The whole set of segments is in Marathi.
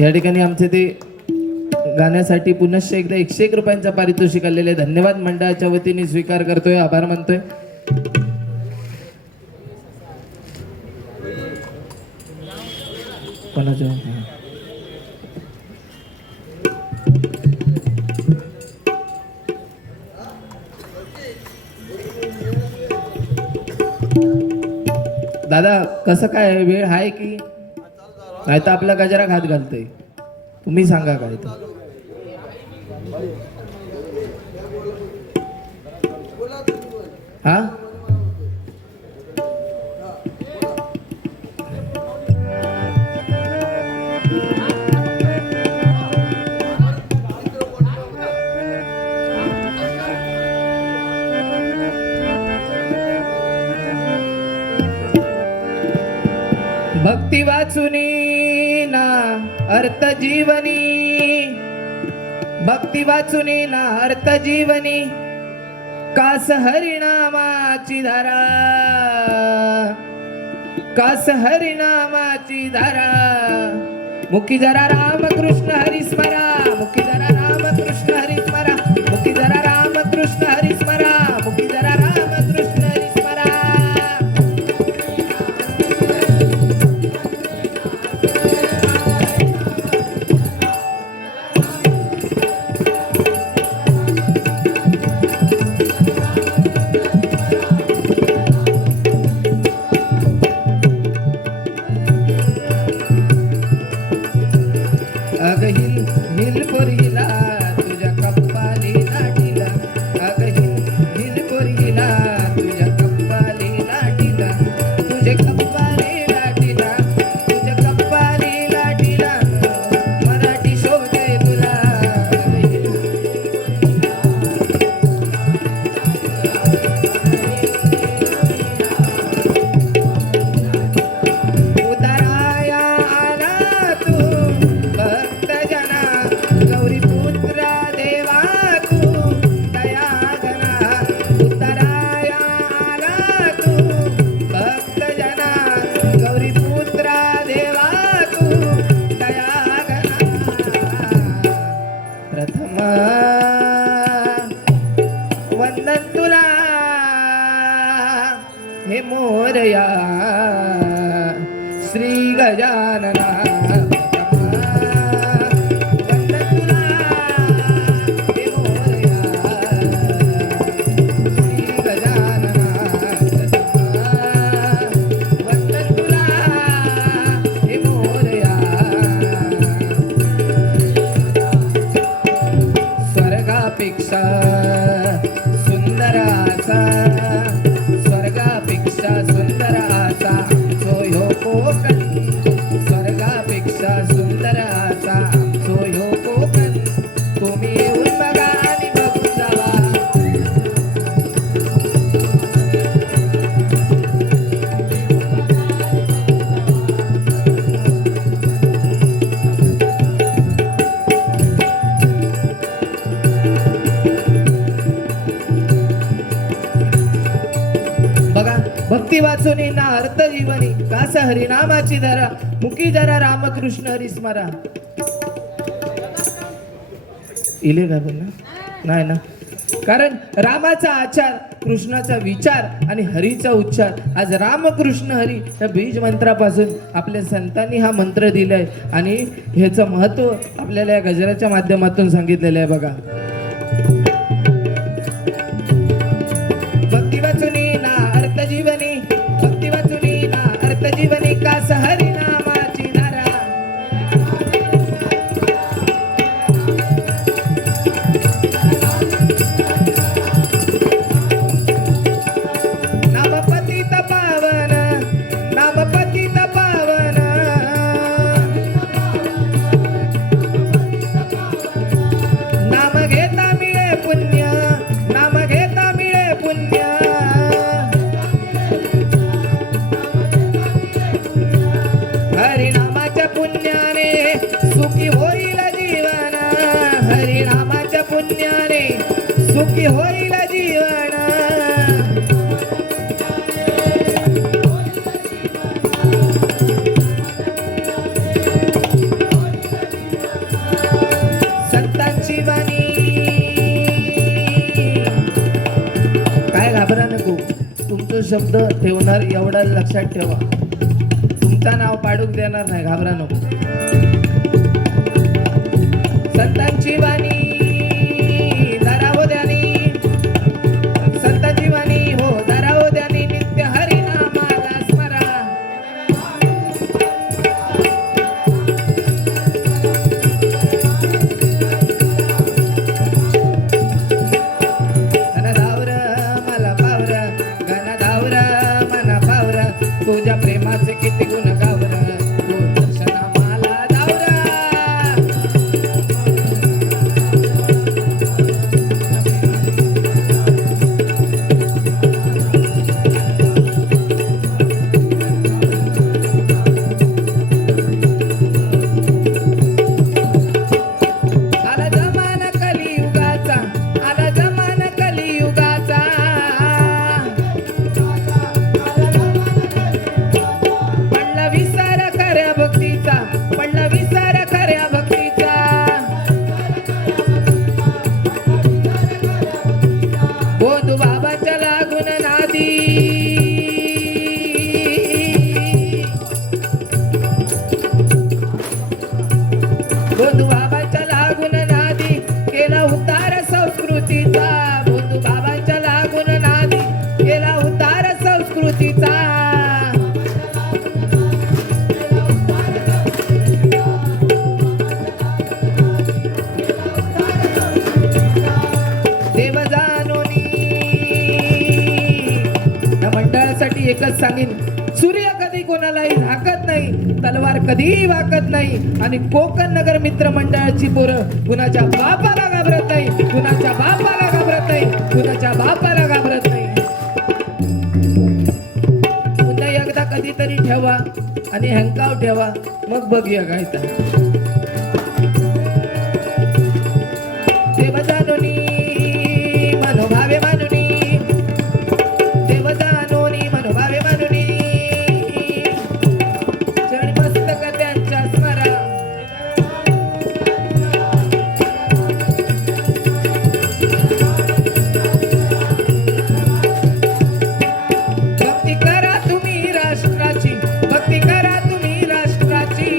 या ठिकाणी आमचे ते गाण्यासाठी पुनश्च एकदा 101 रुपयांचा पारितोषिक आलेले धन्यवाद मंडळाच्या वतीने स्वीकार करतोय, आभार मानतोय. कोणाचं दादा कसं काय वेळ आहे की नाही तर आपला गजरा खात घालतोय, तुम्ही सांगा काय तर. हा भक्ती वाचुनी ना अर्थ जीवनी, भक्ती वाचुनी ना अर्थ जीवनी, कास हरिनामाची धारा, कास हरिनामाची धारा. मुखी जरा रामकृष्ण हरी स्मरा, मुखी जरा रामकृष्ण हरी स्मरा, मुखी जरा रामकृष्ण हरी स्मरा, मुखी जरा रामकृष्ण हरी स्मरा. अग हिल हिल पोरीला तुझ्या कप्पाली लाटीला, अग हिल पोरीला तुझ्या कप्पाली लाटीला, तुझे कप्पाली लाटीला, तुझ्या कप्पाली लाटीला, मराठी शोभते तुला. उताराया आला तू गौरीपुत्रा देवा तू दयाघना, उतराया आला तू भक्तजना, गौरीपुत्रा देवा तू दयाघना. प्रथम वंदन तुला हे मोरया श्री गजानना. स्वर्गापेक्षा सुंदर आसा, स्वर्गापेक्षा सुंदर आसा आमचो ह्यो कोकण, स्वर्गापेक्षा सुंदर आसा आमचो ह्यो कोकण. तुम्ही येऊन बघा आणि बघून जावा. बघा भक्ती वाचुनी ना अर्थ जीवनी, कास हरिनामाची धारा, मुखी जरा रामकृष्ण हरी स्मरा. इले का बोल नाही ना, कारण रामाचा आचार, कृष्णाचा विचार आणि हरीचा उच्चार. आज रामकृष्ण हरी या बीज मंत्रापासून आपल्या संतांनी हा मंत्र दिलाय आणि ह्याचं महत्व आपल्याला या गजराच्या माध्यमातून सांगितलेलं आहे. बघा भक्ती वाचुनी ना अर्थ जीवनी, भक्ती वाचुनी ना अर्थ जीवनी, कास हरिनामाची धारा. नाम पतित पावन, नाम पतित पावन, नाम घेता मिळे शब्द ठेवणार एवढा लक्षात ठेवा. तुमचं नाव पाडूक देणार नाही, घाबरा नको. संतांची वाणी धरावो द्यानी, संतांची वाणी हो धरावो द्यानी, नित्य हरिनामाला स्मरा. तुझ्या प्रेमाचे किती गुण गावर, तू दर्शना मला दावर. आला जमाना कलियुगाचा, आला जमाना कलियुगाचा, पडला विसार खऱ्या भक्तीचा. बोधू बाबाच्या लागून नादी, बोधू बाबाच्या लागून नादी, केला उतार संस्कृतीचा. बोधू बाबाच्या लागून नादी, केला उतार संस्कृतीचा. मंडळासाठी एकच सांगेन, सूर्य कधी कोणालाही झाकत नाही, तलवार कधीही वाकत नाही, आणि कोकण नगर मित्र मंडळाची पोरं कुणाच्या बापाला घाबरत नाही, कुणाच्या बापाला घाबरत नाही, कुणाच्या बापाला घाबरत नाही. पुन्हा एकदा कधीतरी ठेवा आणि हंकाव ठेवा, मग बघूया काय तर. देव जानोनी मनोभावे मानुनी, देव जानोनी मनोभावे मानुनी, चरण मस्तक त्यांच्या स्मरा. भक्ती करा तुम्ही राष्ट्राची, भक्ती करा तुम्ही राष्ट्राची,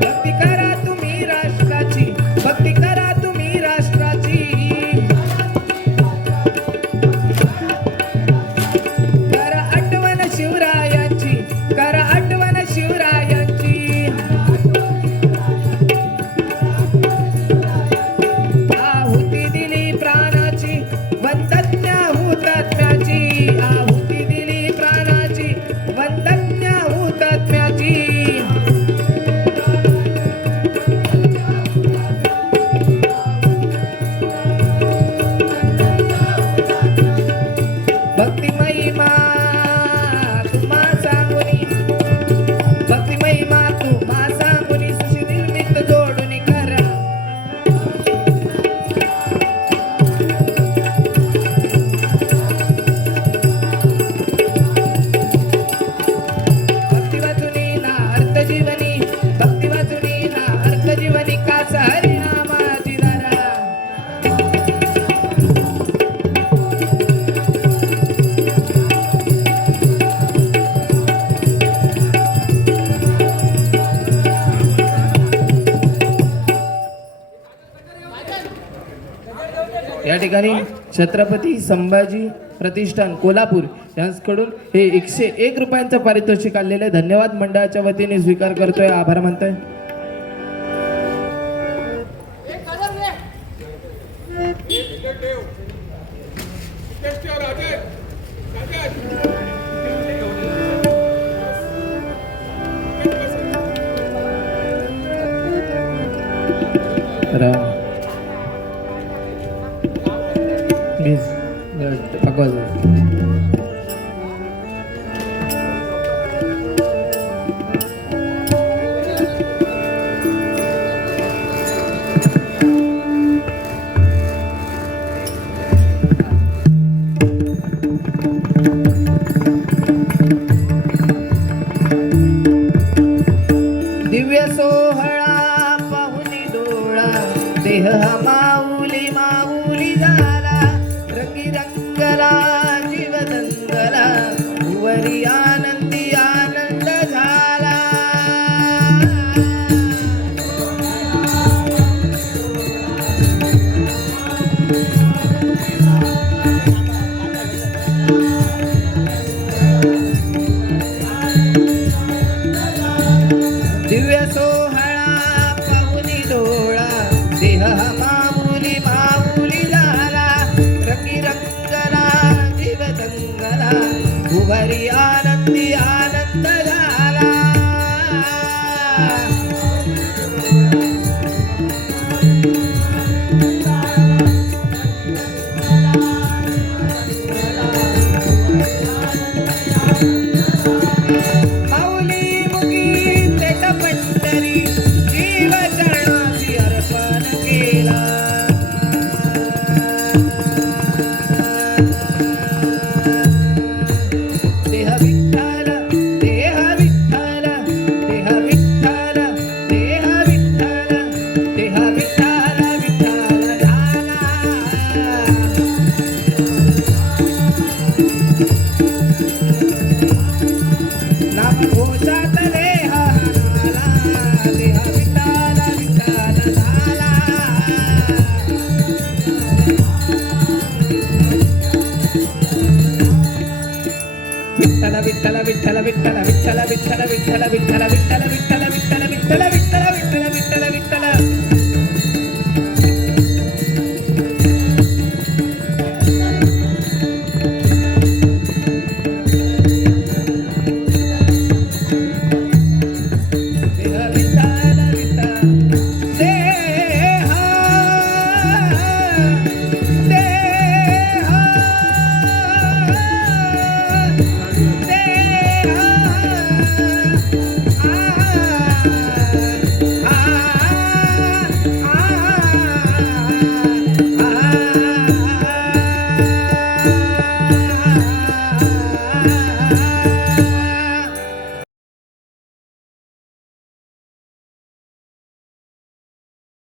भक्ती करा तुम्ही राष्ट्राची, भक्ती करा तुम्ही राष्ट्राची. करा आठवण शिवरायांची, करा आठवण शिवरायांची, आहुती दिली प्राणाची, वंदन्य हुतात्म्याची, आहुती दिली प्राणाची, वंदन्य हुतात्म्याची. भक्ती महिमा तुम्हा सांगुनी, भक्ती महिमा तुम्हा सांगुनी, सुशी निर्मित जोडून करा. भक्ती वाचुनी ना अर्थ जीवनी, भक्ती वाचुनी ना अर्थ जीवनी, कास हरिनामाची धारा. या ठिकाणी छत्रपती संभाजी प्रतिष्ठान कोल्हापूर यांच्याकडून हे 101 रुपयांचं पारितोषिक आलेलं आहे. धन्यवाद मंडळाच्या वतीने स्वीकार करतोय, आभार मानतोय. दिव्य सोहळा पाहुनी डोळा, देह माऊली माऊली झाला. ती आनंद झाला. माऊली मुगी तेट पंढरी जीव चरणाची अर्पण केला. देह विठ्ठल देह विठ्ठल देह विठ्ठल देह विठ्ठल देह विठ्ठल विठ्ठल झाला. नाम घोषात देह आला. देह विठ्ठल विठ्ठल झाला. विठ्ठल विठ्ठल विठ्ठल विठ्ठल विठ्ठल विठ्ठल विठ्ठल विठ्ठल विठ्ठल